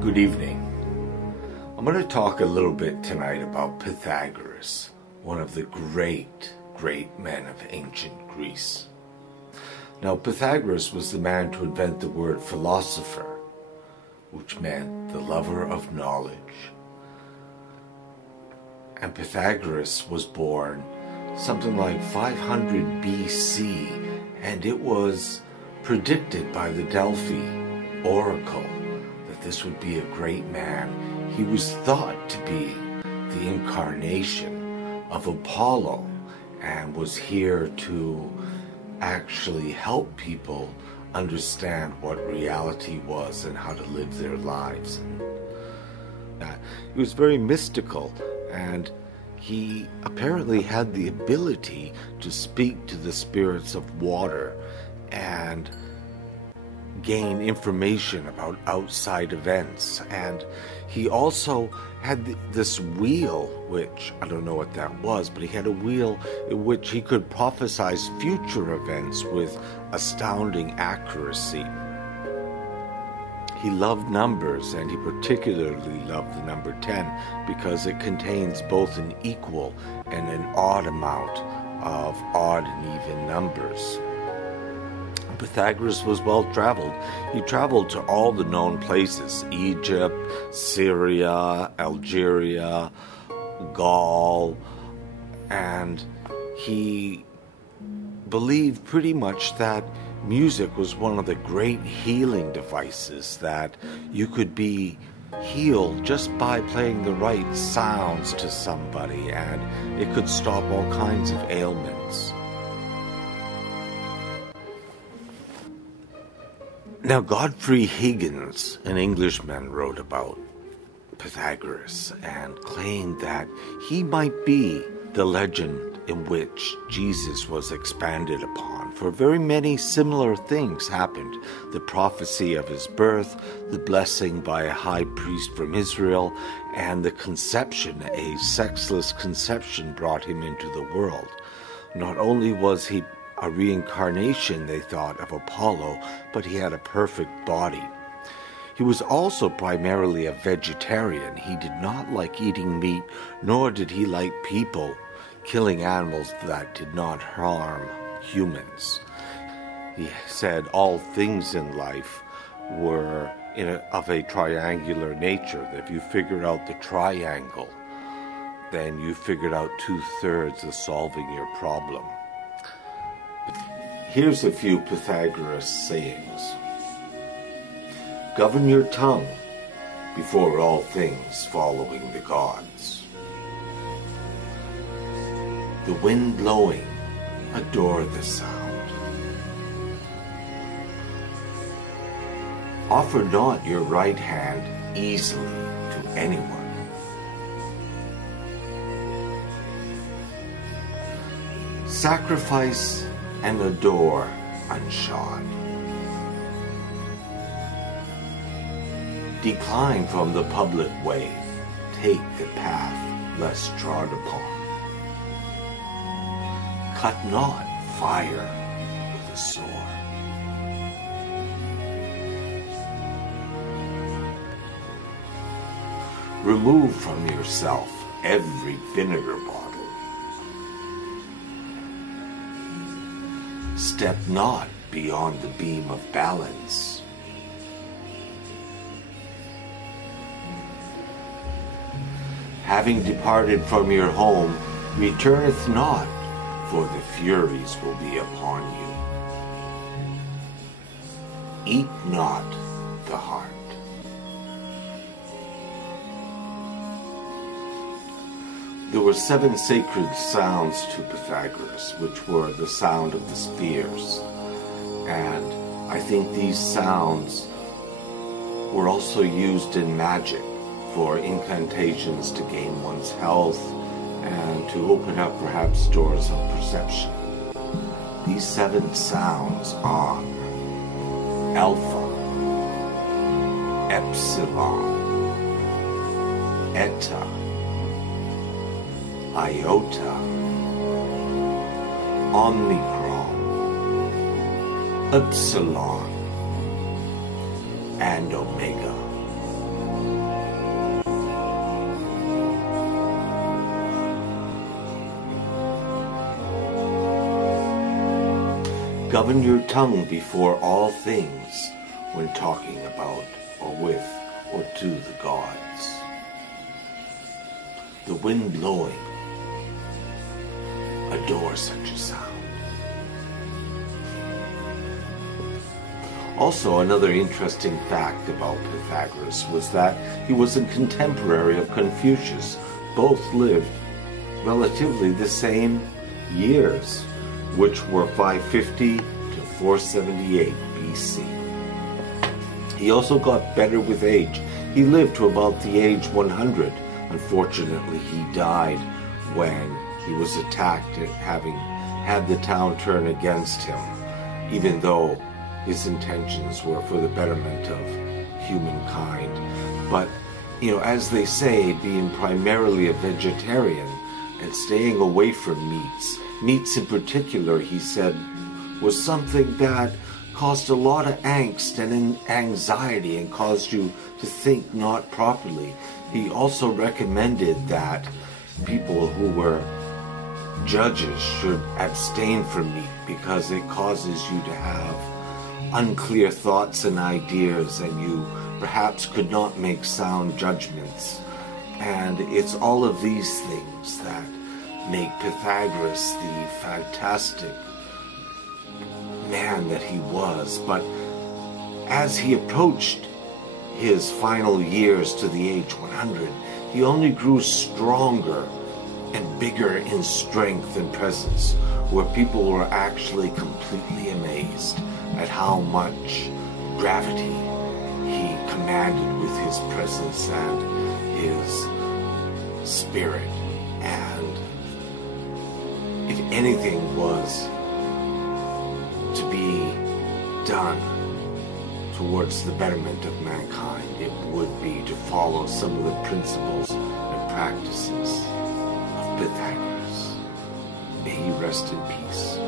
Good evening. I'm going to talk a little bit tonight about Pythagoras, one of the great men of ancient Greece. Now, Pythagoras was the man to invent the word philosopher, which meant the lover of knowledge. And Pythagoras was born something like 500 BC, and it was predicted by the Delphi oracle that this would be a great man. He was thought to be the incarnation of Apollo and was here to actually help people understand what reality was and how to live their lives. He was very mystical, and he apparently had the ability to speak to the spirits of water and gain information about outside events. And he also had this wheel, which I don't know what that was, but he had a wheel in which he could prophesize future events with astounding accuracy. He loved numbers, and he particularly loved the number 10 because it contains both an equal and an odd amount of odd and even numbers. Pythagoras was well traveled. He traveled to all the known places: Egypt, Syria, Algeria, Gaul, and he believed pretty much that music was one of the great healing devices, that you could be healed just by playing the right sounds to somebody, and it could stop all kinds of ailments. Now, Godfrey Higgins, an Englishman, wrote about Pythagoras and claimed that he might be the legend in which Jesus was expanded upon, for very many similar things happened. The prophecy of his birth, the blessing by a high priest from Israel, and the conception, a sexless conception, brought him into the world. Not only was he a reincarnation, they thought, of Apollo, but he had a perfect body. He was also primarily a vegetarian. He did not like eating meat, nor did he like people killing animals that did not harm humans. He said all things in life were of a triangular nature. That if you figured out the triangle, then you figured out 2/3 of solving your problem. Here's a few Pythagoras sayings. Govern your tongue before all things, following the gods. The wind blowing, adore the sound. Offer not your right hand easily to anyone. Sacrifice and adore unshod. Decline from the public way, take the path less trod upon. Cut not fire with a sword. Remove from yourself every vinegar bottle. Step not beyond the beam of balance. Having departed from your home, returneth not, for the furies will be upon you. Eat not the heart. There were 7 sacred sounds to Pythagoras, which were the sound of the spheres. And I think these sounds were also used in magic for incantations to gain one's health and to open up perhaps doors of perception. These 7 sounds are Alpha, Epsilon, Eta, Iota, Omicron, Epsilon, and Omega. Govern your tongue before all things when talking about or with or to the gods. The wind blowing, adore such a sound. Also, another interesting fact about Pythagoras was that he was a contemporary of Confucius. Both lived relatively the same years, which were 550 to 478 BC. He also got better with age. He lived to about the age 100. Unfortunately, he died when he was attacked at having had the town turn against him, even though his intentions were for the betterment of humankind. But, as they say, being primarily a vegetarian and staying away from meats in particular, he said, was something that caused a lot of angst and anxiety and caused you to think not properly. He also recommended that people who were judges should abstain from meat because it causes you to have unclear thoughts and ideas, and you perhaps could not make sound judgments. And it's all of these things that make Pythagoras the fantastic man that he was. But as he approached his final years to the age 100, he only grew stronger and bigger in strength and presence, where people were actually completely amazed at how much gravity he commanded with his presence and his spirit. And if anything was to be done towards the betterment of mankind, it would be to follow some of the principles and practices of Pythagoras. May he rest in peace.